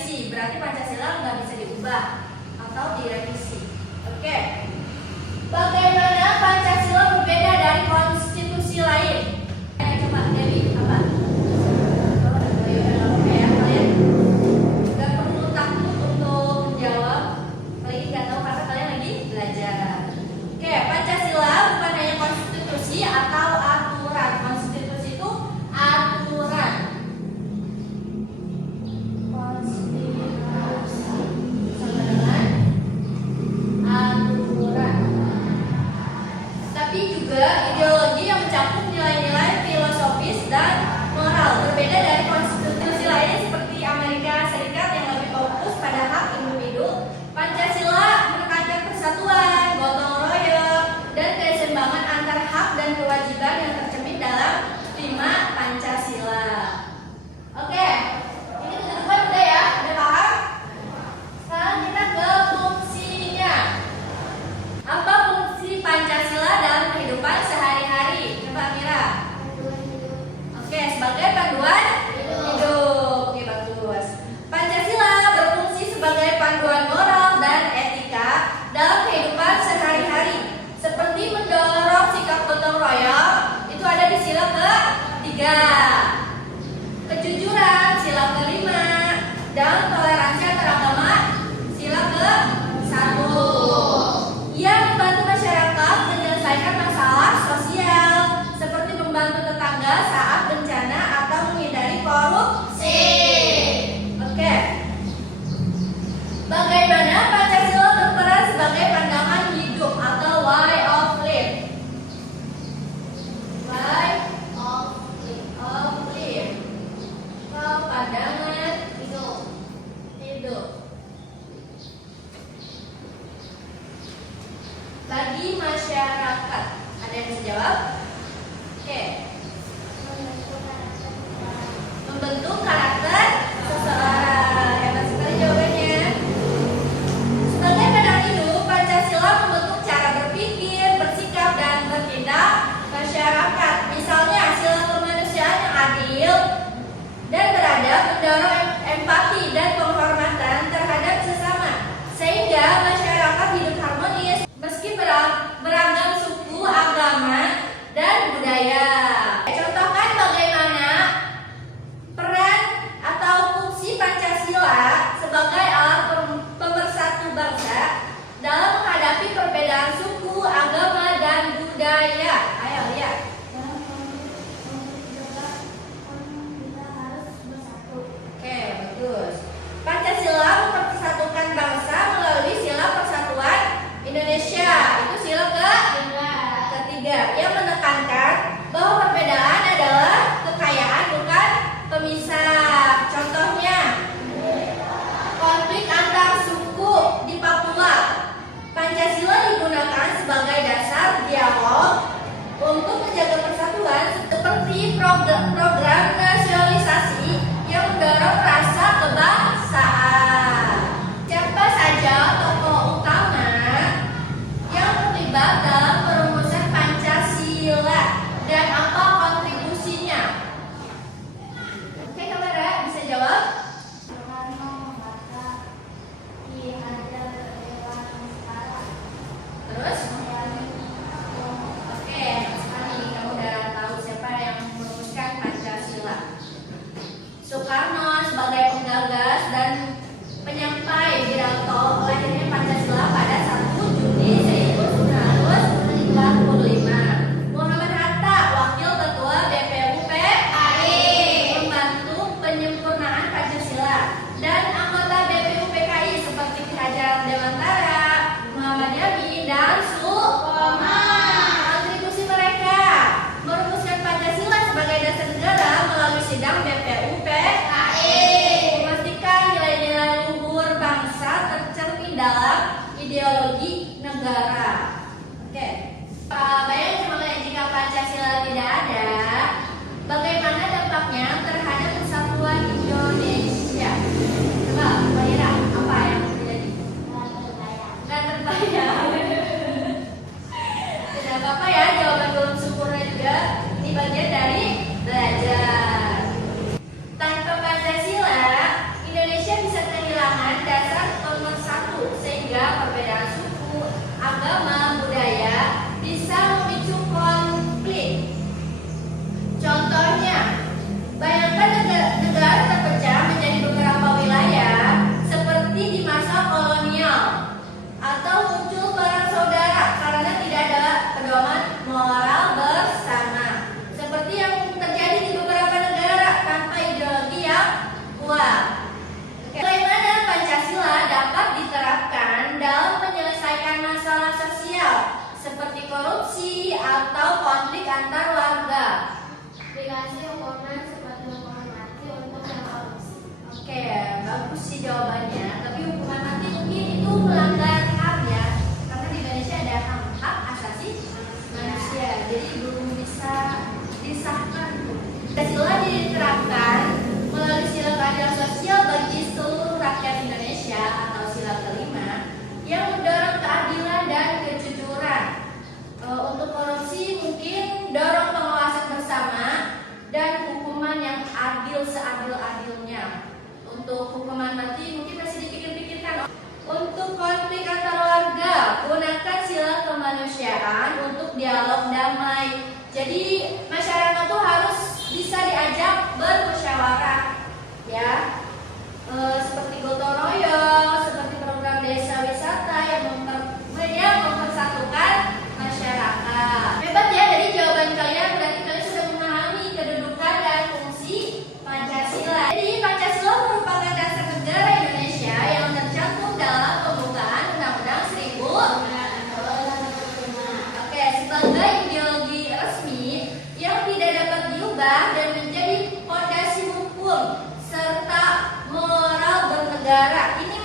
direvisi. Berarti Pancasila nggak bisa diubah atau direvisi. Oke. Bagaimana Pancasila berbeda dari konstitusi lain? Coba Dewi apa? Kalian nggak perlu takut untuk menjawab. Kalian nggak tahu karena kalian lagi belajar. Oke, Pancasila bukan hanya konstitusi atau aturan. Konstitusi itu aturan. Konstitusi sama dengan aturan. Tapi juga ideologi yang mencakup nilai-nilai filosofis dan moral. Berbeda dari konstitusi lainnya seperti Amerika Serikat yang lebih fokus pada hak individu, Pancasila menekankan persatuan, gotong royong, dan keseimbangan antara hak dan kewajiban yang tercermin dalam 5 Pancasila. Oke, ini teman-teman udah ya, udah paham? Sekarang kita ke fungsinya. Apa fungsi Pancasila dalam kehidupan sehari-hari? Coba Mira. Oke, sebagai panduan hidup. Oke, bagus. Pancasila berfungsi sebagai panduan moral dan etika dalam kehidupan sehari-hari, seperti mendorong sikap gotong royong, itu ada di sila ke-3. Kejujuran, sila ke-5, dan toleransi antaragama, sila ke-1. Ia membantu masyarakat menyelesaikan masalah sosial, seperti membantu tetangga saat bencana atau menghindari korupsi. Oke. Bagaimana Pancasila berperan sebagai pandangan hidup atau way of life? Way of life. Atau pandangan hidup. Bagi masyarakat. Ada yang bisa jawab? Oke. Membentuk karakter seseorang. Hebat sekali jawabannya. Sebagai pandangan hidup, Pancasila membentuk cara berpikir, bersikap, dan bertindak masyarakat. Misalnya, sila kemanusiaan yang adil dan beradab mendorong empati dan penghormatan terhadap sesama, sehingga masyarakat hidup harmonis meski beragam suku, agama, dan budaya. Contohkan bagaimana peran atau fungsi Pancasila sebagai alat pemersatu bangsa dalam menghadapi perbedaan suku, agama, dan budaya. Ayo lihat. Oke, bagus. Pancasila mempersatukan bangsa melalui sila persatuan Indonesia. Itu sila ke-3 yang menekankan bahwa perbedaan adalah kekayaan bukan pemisah. Contohnya, korupsi atau konflik antar warga? Dikasih hukuman seperti hukuman mati untuk yang korupsi. Oke, bagus sih jawabannya. Tapi hukuman mati mungkin itu melanggar HAM ya, karena di Indonesia ada HAM, hak asasi manusia, jadi belum bisa disahkan. Pancasila diterapkan melalui sila keadilan sosial bagi seluruh rakyat Indonesia atau sila kelima yang mendorong keadilan dan kejujuran. Untuk korupsi mungkin dorong pengawasan bersama dan hukuman yang adil seadil-adilnya. Untuk hukuman mati mungkin masih dipikir-pikirkan. Untuk konflik antar warga, gunakan sila kemanusiaan untuk dialog damai. Jadi masyarakat tuh harus bisa diajak bermusyawarah, ya. Seperti gotong royong, seperti program desa wisata yang mempersatukan masyarakat. Hebat ya, dari jawaban kalian berarti kalian sudah memahami kedudukan dan fungsi Pancasila. Jadi Pancasila merupakan dasar negara Indonesia yang tercantum dalam pembukaan Undang-Undang 1000. Oke, sebagai ideologi resmi yang tidak dapat diubah dan menjadi fondasi hukum serta moral bernegara. Ini